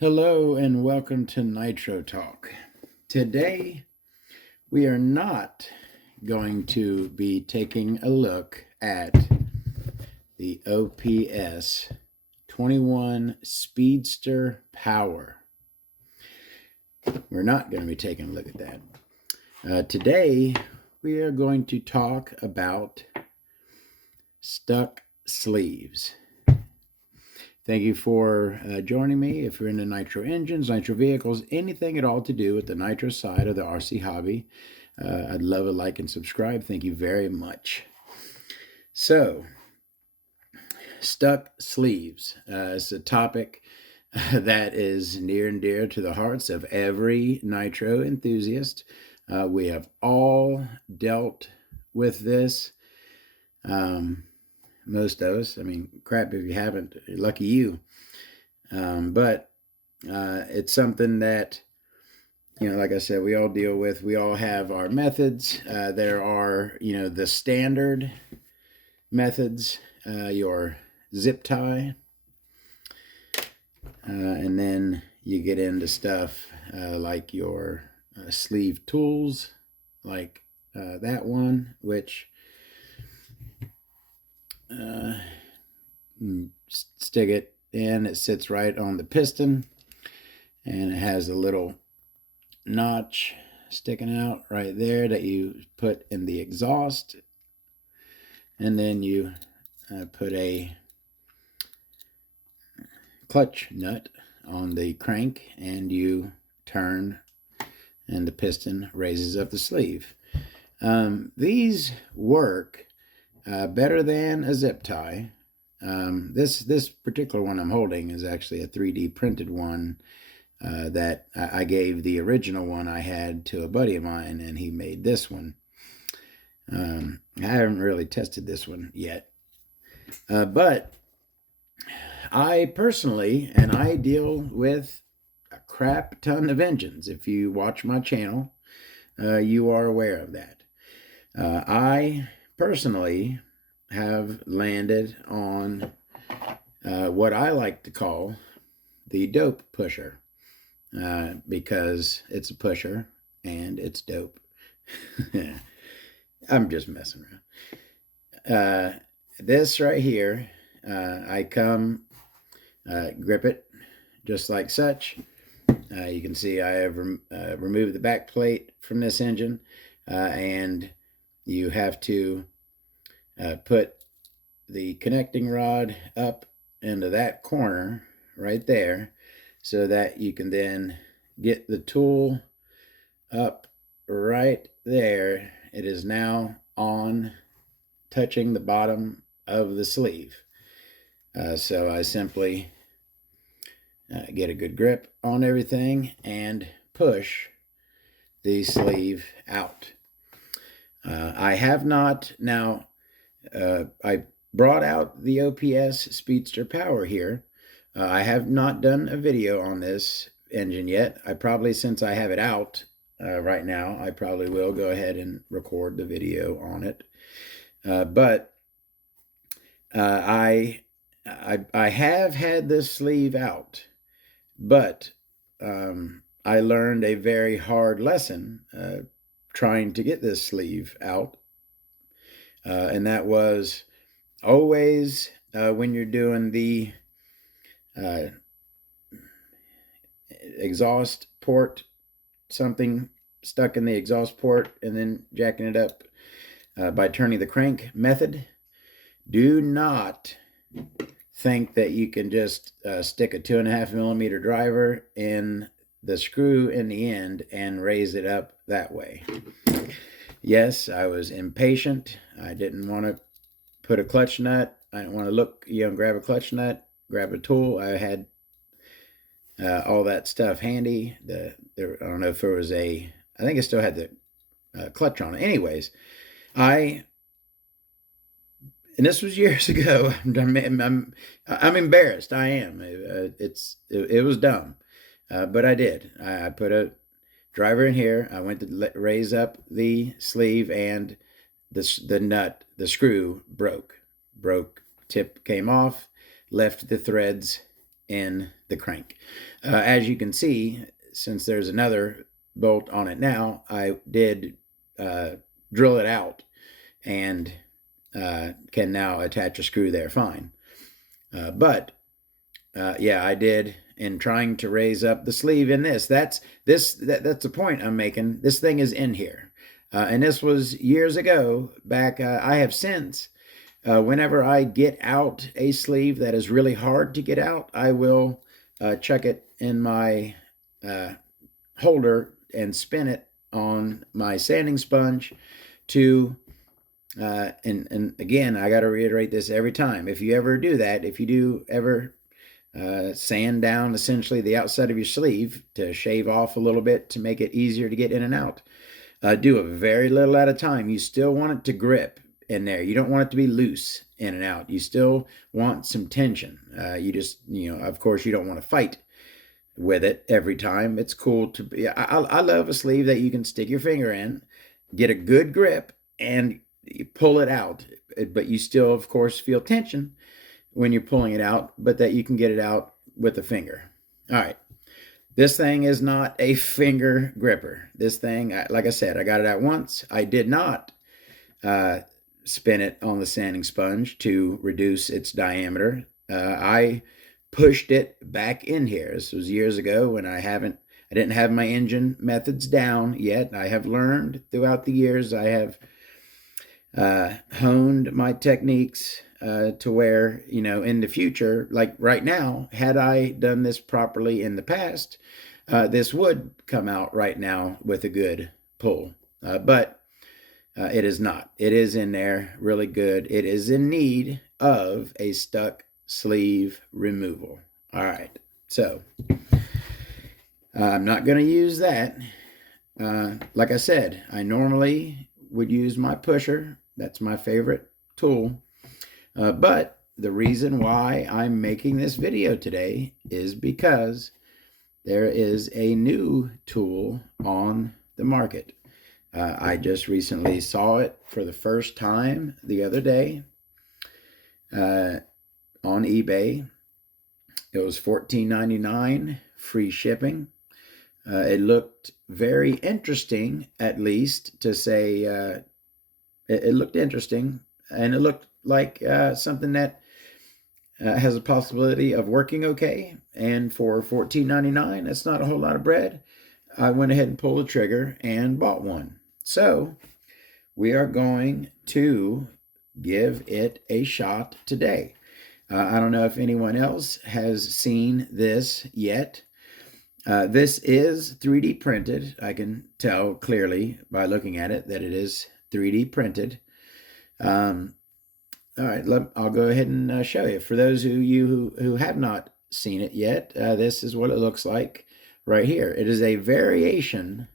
Hello and welcome to Nitro Talk. Today we are not going to be taking a look at the OPS 21 Speedster Power. We're not going to be taking a look at that. Today we are going to talk about stuck sleeves. Thank you for joining me. If you're into nitro engines, nitro vehicles, anything at all to do with the nitro side of the RC hobby, I'd love a like and subscribe. Thank you very much. So, stuck sleeves is a topic that is near and dear to the hearts of every nitro enthusiast. We have all dealt with this. Most of us. I mean, crap, if you haven't, lucky you. But it's something that, like I said, we all deal with. We all have our methods. There are, the standard methods, your zip tie, and then you get into stuff like your sleeve tools, like that one, which stick it in. It sits right on the piston, and it has a little notch sticking out right there that you put in the exhaust, and then you put a clutch nut on the crank, and you turn, and the piston raises up the sleeve. These work better than a zip tie. This particular one I'm holding is actually a 3D printed one that I gave the original one I had to a buddy of mine, and he made this one. I haven't really tested this one yet, but I personally, and I deal with a crap ton of engines. If you watch my channel, you are aware of that. I personally have landed on what I like to call the dope pusher, because it's a pusher and it's dope. I'm just messing around. This right here, I come grip it just like such. You can see I have removed the back plate from this engine, and you have to put the connecting rod up into that corner right there, so that you can then get the tool up right there. It is now on, touching the bottom of the sleeve. So I simply get a good grip on everything and push the sleeve out. I have not, now I brought out the OPS Speedster Power here. I have not done a video on this engine yet. I probably, since I have it out right now, I probably will go ahead and record the video on it. But I have had this sleeve out, but I learned a very hard lesson trying to get this sleeve out, and that was always when you're doing the exhaust port, something stuck in the exhaust port, and then jacking it up by turning the crank method. Do not think that you can just stick a 2.5 millimeter driver in the screw in the end and raise it up that way. Yes, I was impatient. I didn't want to put a clutch nut. I didn't want to look, grab a clutch nut, grab a tool. I had all that stuff handy. I don't know if there was I think it still had the clutch on it. Anyways, and this was years ago. I'm embarrassed. I am. It was dumb, but I did. I put a driver in here. I went to raise up the sleeve, and the nut, the screw broke. Tip came off, left the threads in the crank. As you can see, since there's another bolt on it now, I did drill it out and can now attach a screw there fine. But yeah, I did in trying to raise up the sleeve in this. That's the point I'm making. This thing is in here. And this was years ago back. I have since, whenever I get out a sleeve that is really hard to get out, I will chuck it in my holder and spin it on my sanding sponge to and again, I got to reiterate this every time. If you ever do that, if you do ever sand down essentially the outside of your sleeve to shave off a little bit to make it easier to get in and out, do a very little at a time. You still want it to grip in there. You don't want it to be loose in and out. You still want some tension. You just, of course, you don't want to fight with it every time. It's cool to be. I love a sleeve that you can stick your finger in, get a good grip, and you pull it out. But you still, of course, feel tension when you're pulling it out, but that you can get it out with a finger. All right. This thing is not a finger gripper. This thing, like I said, I got it out once. I did not spin it on the sanding sponge to reduce its diameter. I pushed it back in here. This was years ago when I didn't have my engine methods down yet. I have learned throughout the years. I have honed my techniques to where, in the future, like right now, had I done this properly in the past, this would come out right now with a good pull. But it is not. It is in there really good. It is in need of a stuck sleeve removal. All right. So I'm not going to use that. Like I said, I normally would use my pusher. That's my favorite tool. But the reason why I'm making this video today is because there is a new tool on the market. I just recently saw it for the first time the other day on eBay. It was $14.99, free shipping. It looked very interesting, at least to say. It looked interesting, and it looked like something that has a possibility of working okay. And for $14.99, that's not a whole lot of bread. I went ahead and pulled the trigger and bought one. So we are going to give it a shot today. I don't know if anyone else has seen this yet. This is 3D printed. I can tell clearly by looking at it that it is 3D printed. All right, I'll go ahead and show you. For those of you who have not seen it yet, this is what it looks like right here. It is a variation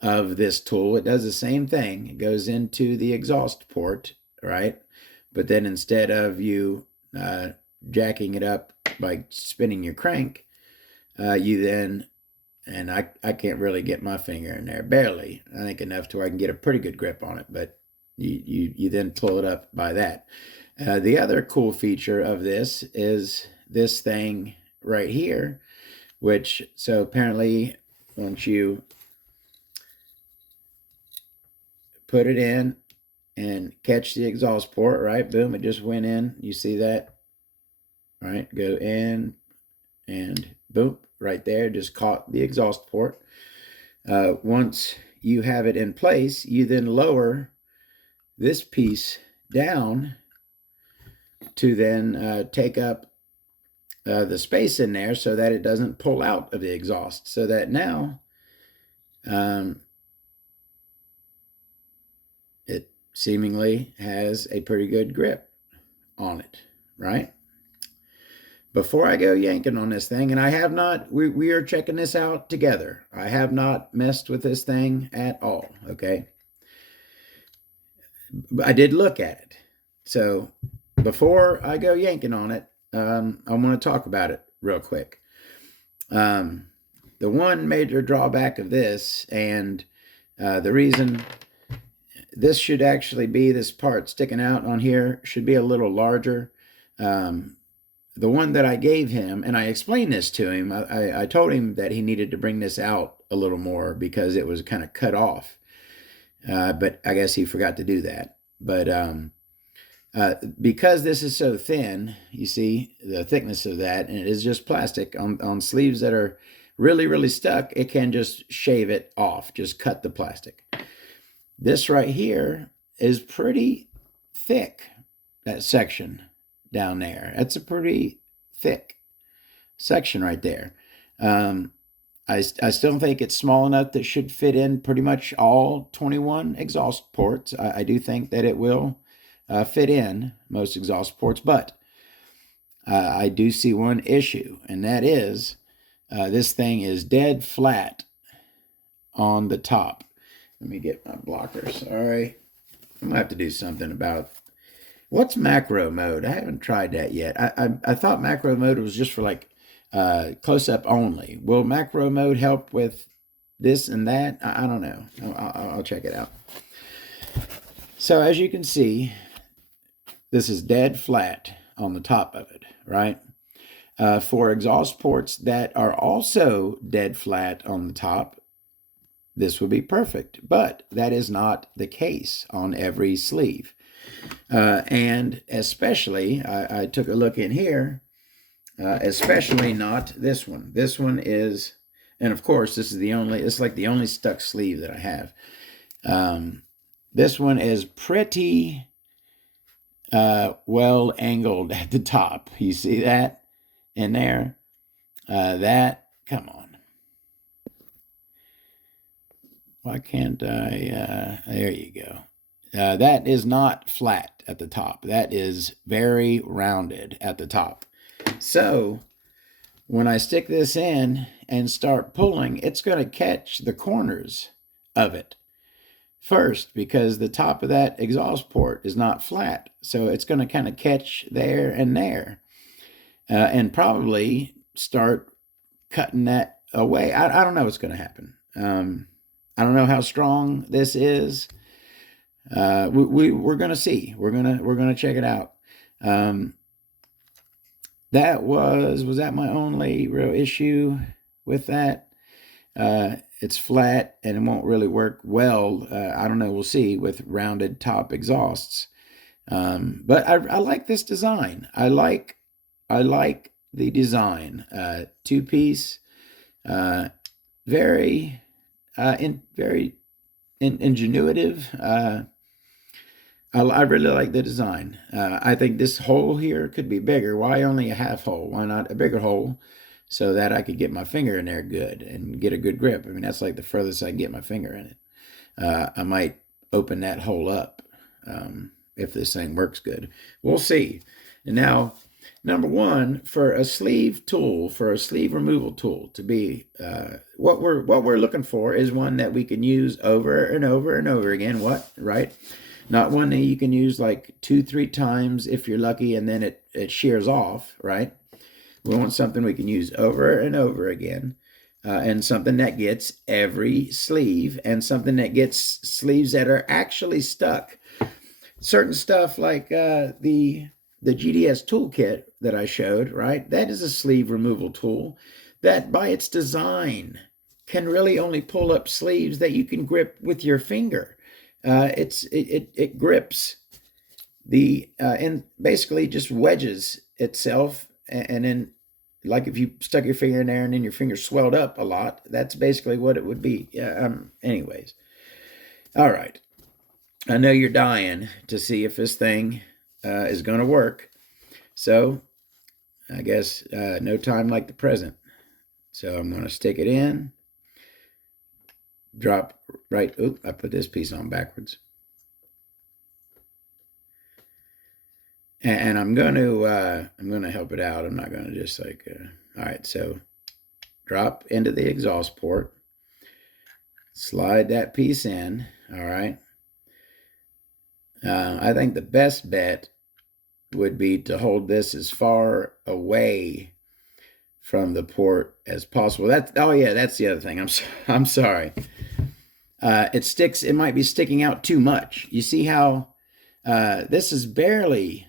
of this tool. It does the same thing. It goes into the exhaust port, right? But then instead of you jacking it up by spinning your crank, you then, and I can't really get my finger in there, barely. I think enough to where I can get a pretty good grip on it, but you then pull it up by that. The other cool feature of this is this thing right here, which, so apparently once you put it in and catch the exhaust port, right? Boom, it just went in. You see that? Right, go in and boom, right there, just caught the exhaust port. Once you have it in place, you then lower this piece down to then take up the space in there so that it doesn't pull out of the exhaust, so that now it seemingly has a pretty good grip on it, right? Before I go yanking on this thing, and I have not, we are checking this out together. I have not messed with this thing at all, okay? But I did look at it. So before I go yanking on it, I want to talk about it real quick. The one major drawback of this, and the reason this should actually be, this part sticking out on here should be a little larger. the one that I gave him, and I explained this to him, I told him that he needed to bring this out a little more because it was kind of cut off. But I guess he forgot to do that. But because this is so thin, you see the thickness of that, and it is just plastic on sleeves that are really, really stuck, it can just shave it off, just cut the plastic. This right here is pretty thick, that section down there. That's a pretty thick section right there. I still think it's small enough that should fit in pretty much all 21 exhaust ports. I do think that it will fit in most exhaust ports, but I do see one issue, and that is this thing is dead flat on the top. Let me get my blocker. Sorry. I'm going to have to do something about what's macro mode. I haven't tried that yet. I thought macro mode was just for like close-up only. Will macro mode help with this and that? I don't know. I'll check it out. So as you can see, this is dead flat on the top of it, right? For exhaust ports that are also dead flat on the top, this would be perfect, but that is not the case on every sleeve. And especially, I took a look in here, especially not this one. This one is, and of course, this is the only, it's like the only stuck sleeve that I have. This one is pretty well angled at the top. You see that in there? Come on. Why can't I? There you go. That is not flat at the top. That is very rounded at the top. So when I stick this in and start pulling, it's going to catch the corners of it first because the top of that exhaust port is not flat. So it's going to kind of catch there and there and probably start cutting that away. I don't know what's going to happen. I don't know how strong this is. We're gonna see. We're gonna check it out. That was that my only real issue with that? It's flat and it won't really work well. I don't know. We'll see with rounded top exhausts. But I like this design. I like the design. Two-piece, very ingenuitive. I really like the design. I think this hole here could be bigger. Why only a half hole? Why not a bigger hole so that I could get my finger in there good and get a good grip? I mean, that's like the furthest I can get my finger in it. I might open that hole up if this thing works good. We'll see. And now, number one, for a sleeve tool, for a sleeve removal tool to be, what we're looking for is one that we can use over and over and over again. What, right? Not one that you can use like 2-3 times if you're lucky and then it shears off, right? We want something we can use over and over again and something that gets every sleeve and something that gets sleeves that are actually stuck. Certain stuff like the GDS toolkit that I showed, right? That is a sleeve removal tool that by its design can really only pull up sleeves that you can grip with your finger. It grips and basically just wedges itself. And then like if you stuck your finger in there and then your finger swelled up a lot, that's basically what it would be. Yeah. Anyways. All right. I know you're dying to see if this thing is going to work. So I guess no time like the present. So I'm going to stick it in. Drop right. Oop, I put this piece on backwards. And I'm going to help it out. I'm not going to just like, all right. So drop into the exhaust port. Slide that piece in. All right. I think the best bet would be to hold this as far away from the port as possible. Oh yeah, that's the other thing. I'm sorry. It might be sticking out too much. You see how this is barely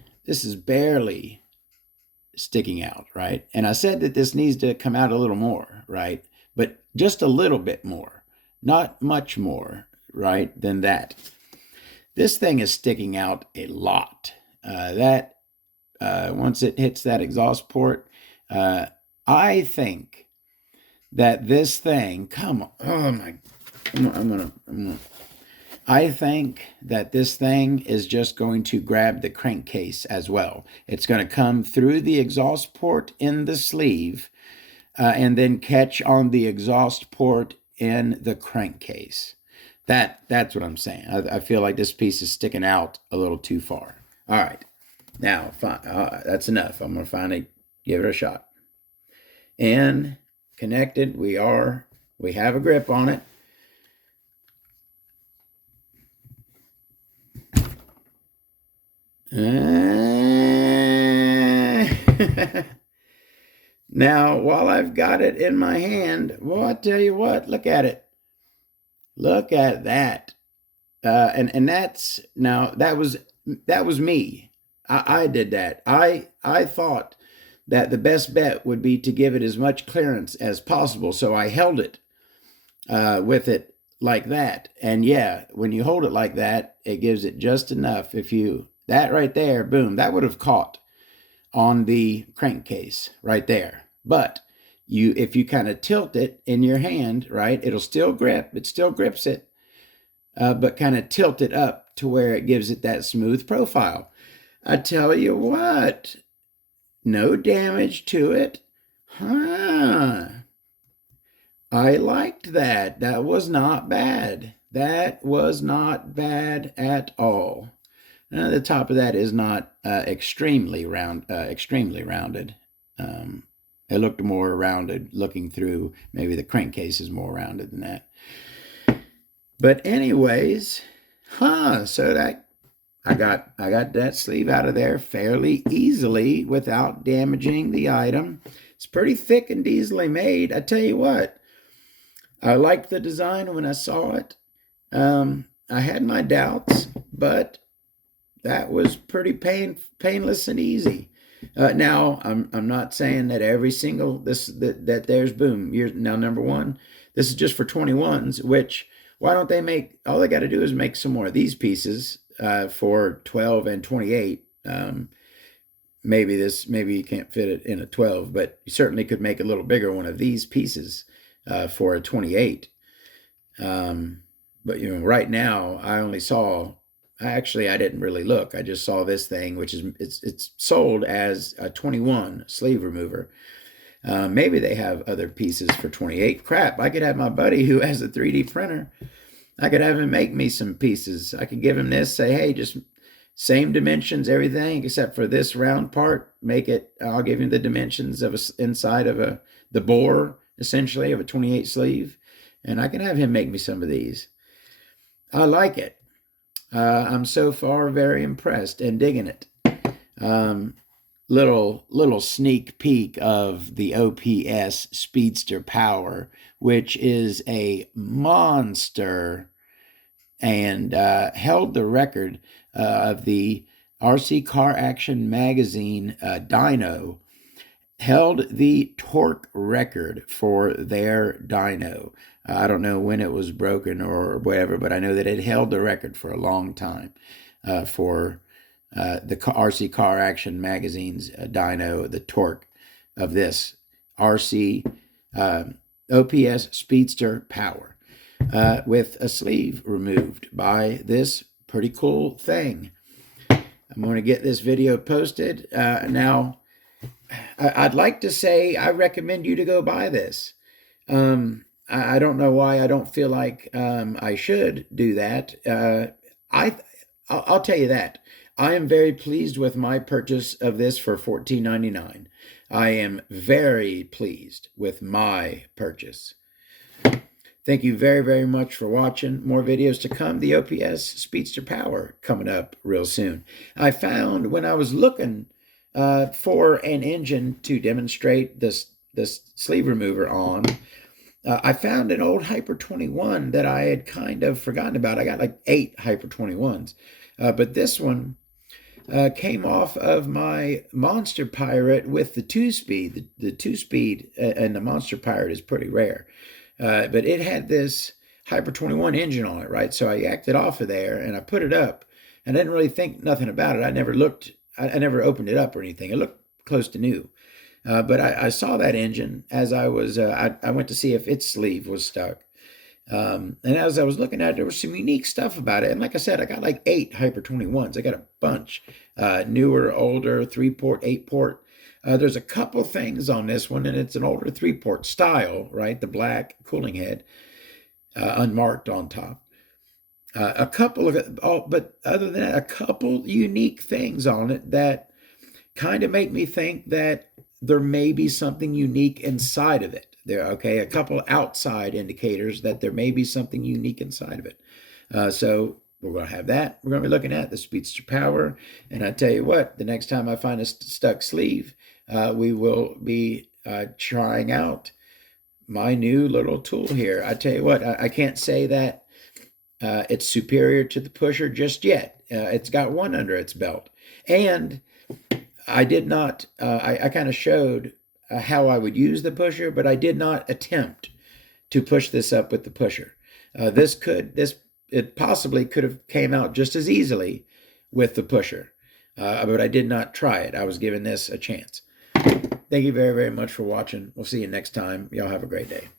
sticking out, right? And I said that this needs to come out a little more, right? But just a little bit more, not much more, right, than that. This thing is sticking out a lot. Once it hits that exhaust port, I think that this thing, come on, oh my, I'm gonna I think that this thing is just going to grab the crankcase as well. It's going to come through the exhaust port in the sleeve and then catch on the exhaust port in the crankcase. That's what I'm saying. I feel like this piece is sticking out a little too far. All right. Now, fine. That's enough. I'm going to finally give it a shot. And connected, we have a grip on it. Now, while I've got it in my hand, well, I tell you what, look at it. Look at that. And that's now that was me. I did that. I thought that the best bet would be to give it as much clearance as possible. So I held it with it like that. And yeah, when you hold it like that, it gives it just enough. That right there, boom, that would have caught on the crankcase right there. But if you kind of tilt it in your hand, right, it'll still grip. It still grips it, but kind of tilt it up to where it gives it that smooth profile. I tell you what, no damage to it. Huh. I liked that. That was not bad. That was not bad at all. The top of that is not extremely rounded. It looked more rounded looking through. Maybe the crankcase is more rounded than that. But anyways, so that I got that sleeve out of there fairly easily without damaging the item. It's pretty thick and easily made. I tell you what, I liked the design when I saw it. I had my doubts, but that was pretty painless and easy. Now, I'm not saying that every single that there's boom. You're now number one. This is just for 21s. Which why don't they make? All they got to do is make some more of these pieces for 12 and 28. Maybe you can't fit it in a 12, but you certainly could make a little bigger one of these pieces for a 28. But right now I only saw. Actually, I didn't really look. I just saw this thing, which is it's sold as a 21 sleeve remover. Maybe they have other pieces for 28. Crap, I could have my buddy who has a 3D printer. I could have him make me some pieces. I could give him this, say, hey, just same dimensions, everything, except for this round part. I'll give him the dimensions of inside of the bore, essentially, of a 28 sleeve. And I can have him make me some of these. I like it. I'm so far very impressed and digging it. Little sneak peek of the OPS Speedster Power, which is a monster and held the record of the RC Car Action Magazine dyno. Held the torque record for their dyno. I don't know when it was broken or whatever, but I know that it held the record for a long time for the RC Car Action Magazine's dyno, the torque of this RC OPS Speedster Power with a sleeve removed by this pretty cool thing. I'm going to get this video posted now. I'd like to say I recommend you to go buy this. I don't know why I don't feel like I should do that. I'll tell you that. I am very pleased with my purchase of this for $14.99. I am very pleased with my purchase. Thank you very, very much for watching. More videos to come. The OPS Speedster Power coming up real soon. I found when I was looking for an engine to demonstrate this sleeve remover on, I found an old Hyper 21 that I had kind of forgotten about. I got like 8 Hyper 21s, but this one came off of my Monster Pirate with the two-speed. The two-speed and the Monster Pirate is pretty rare. But it had this Hyper 21 engine on it, right? So I yacked it off of there and I put it up, and I didn't really think nothing about it. I never looked, I never opened it up or anything. It looked close to new. But I saw that engine as I was, I went to see if its sleeve was stuck. And as I was looking at it, there was some unique stuff about it. And like I said, I got like 8 Hyper 21s. I got a bunch, newer, older, 3-port, 8-port. There's a couple things on this one, and it's an older 3-port style, right? The black cooling head, unmarked on top. A couple of, but other than that, a couple unique things on it that kind of make me think that there may be something unique inside of it. There, okay, a couple outside indicators that there may be something unique inside of it. So we're going to have that. We're going to be looking at the Speedster Power. And I tell you what, the next time I find a stuck sleeve, we will be trying out my new little tool here. I tell you what, I can't say that it's superior to the pusher just yet. It's got one under its belt. And I did not, I kind of showed how I would use the pusher, but I did not attempt to push this up with the pusher. It possibly could have came out just as easily with the pusher, but I did not try it. I was giving this a chance. Thank you very, very much for watching. We'll see you next time. Y'all have a great day.